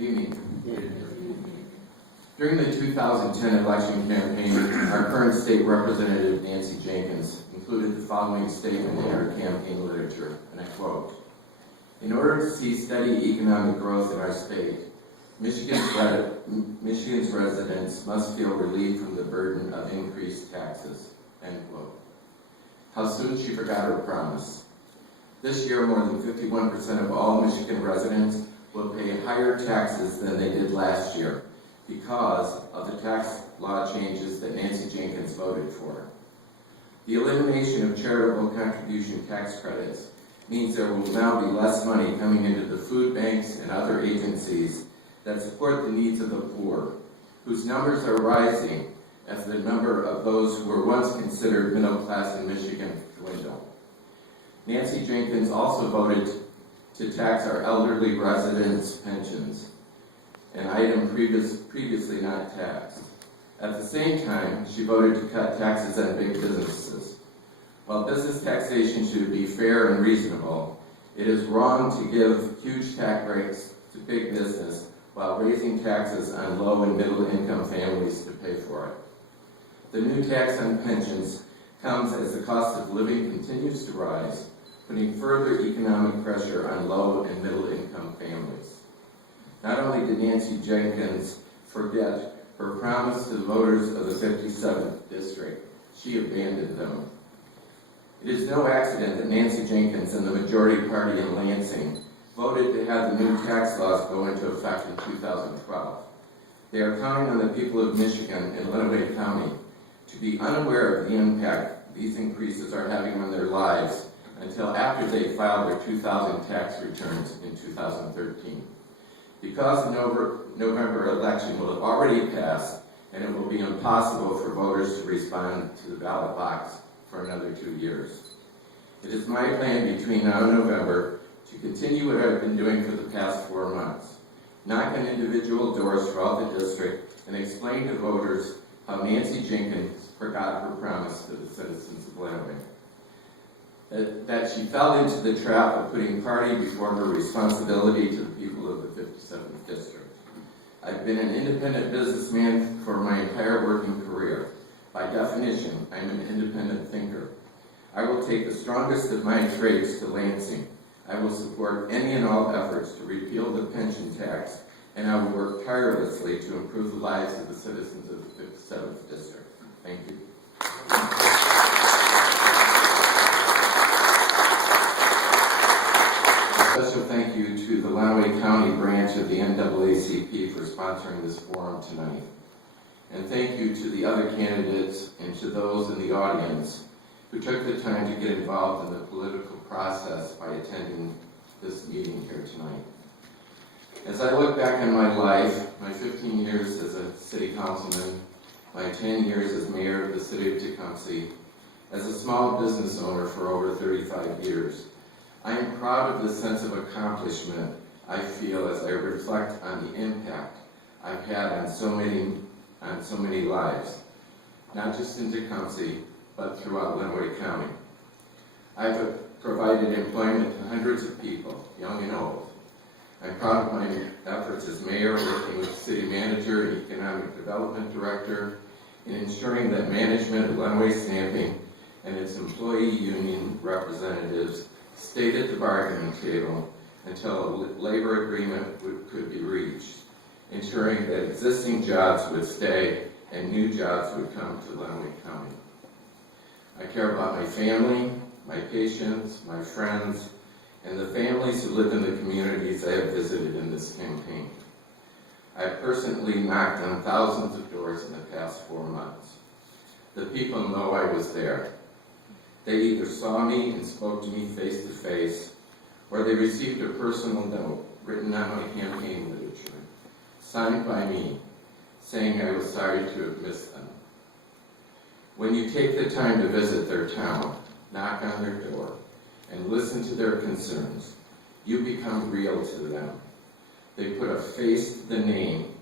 During the 2010 election campaign, our current state representative, Nancy Jenkins, included the following statement in our campaign literature, and I quote, "In order to see steady economic growth in our state, Michigan's residents must feel relief from the burden of increased taxes," end quote. How soon she forgot her promise. This year, more than 51% of all Michigan residents will pay higher taxes than they did last year because of the tax law changes that Nancy Jenkins voted for. The elimination of charitable contribution tax credits means there will now be less money coming into the food banks and other agencies that support the needs of the poor, whose numbers are rising as the number of those who were once considered middle class in Michigan dwindle. Nancy Jenkins also voted to tax our elderly residents' pensions, an item previously not taxed. At the same time, she voted to cut taxes on big businesses. While business taxation should be fair and reasonable, it is wrong to give huge tax breaks to big business while raising taxes on low and middle income families to pay for it. The new tax on pensions comes as the cost of living continues to rise, putting further economic pressure on low and middle income families. Not only did Nancy Jenkins forget her promise to the voters of the 57th district, she abandoned them. It is no accident that Nancy Jenkins and the majority party in Lansing voted to have the new tax laws go into effect in 2012. They are counting on the people of Michigan and Lenawee County to be unaware of the impact these increases are having on their lives until after they file their 2000 tax returns in 2013. Because the November election will have already passed, and it will be impossible for voters to respond to the ballot box for another 2 years. It is my plan between now and November to continue what I've been doing for the past 4 months, knock on individual doors throughout the district, and explain to voters how Nancy Jenkins forgot her promise to the citizens of Lenawee. That she fell into the trap of putting party before her responsibility to the people of the 57th district. I've been an independent businessman for my entire working career. By definition, I'm an independent thinker. I will take the strongest of my traits to Lansing. I will support any and all efforts to repeal the pension tax, and I will work tirelessly to improve the lives of the citizens of the 57th district. Thank you. Special thank you to the Lenawee County branch of the NAACP for sponsoring this forum tonight. And thank you to the other candidates and to those in the audience who took the time to get involved in the political process by attending this meeting here tonight. As I look back on my life, my 15 years as a city councilman, my 10 years as mayor of the city of Tecumseh, as a small business owner for over 35 years, I am proud of the sense of accomplishment I feel as I reflect on the impact I've had on so many lives, not just in Tecumseh, but throughout Lenawee County. I've provided employment to hundreds of people, young and old. I'm proud of my efforts as mayor, working with city manager and economic development director in ensuring that management of Lenawee Stamping and its employee union representatives stayed at the bargaining table until a labor agreement could be reached, ensuring that existing jobs would stay and new jobs would come to Lenawee County. I care about my family, my patients, my friends, and the families who live in the communities I have visited in this campaign. I have personally knocked on thousands of doors in the past 4 months. The people know I was there. They either saw me and spoke to me face to face, or they received a personal note written on my campaign literature, signed by me, saying I was sorry to have missed them. When you take the time to visit their town, knock on their door, and listen to their concerns, you become real to them. They put a face to the name.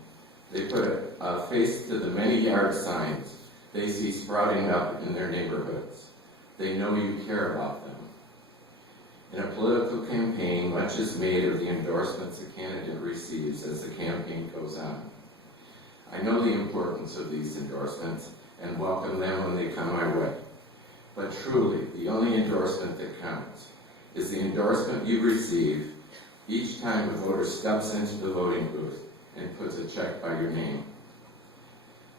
They put a face to the many yard signs they see sprouting up in their neighborhoods. They know you care about them. In a political campaign, much much is made of the endorsements a candidate receives as the campaign goes on. I know the importance of these endorsements and welcome them when they come my way. But truly, the only endorsement that counts is the endorsement you receive each time a voter steps into the voting booth and puts a check by your name.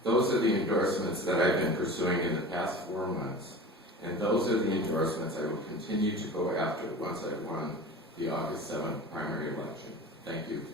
Those are the endorsements that I've been pursuing in the past 4 months, and those are the endorsements I will continue to go after once I've won the August 7th primary election. Thank you.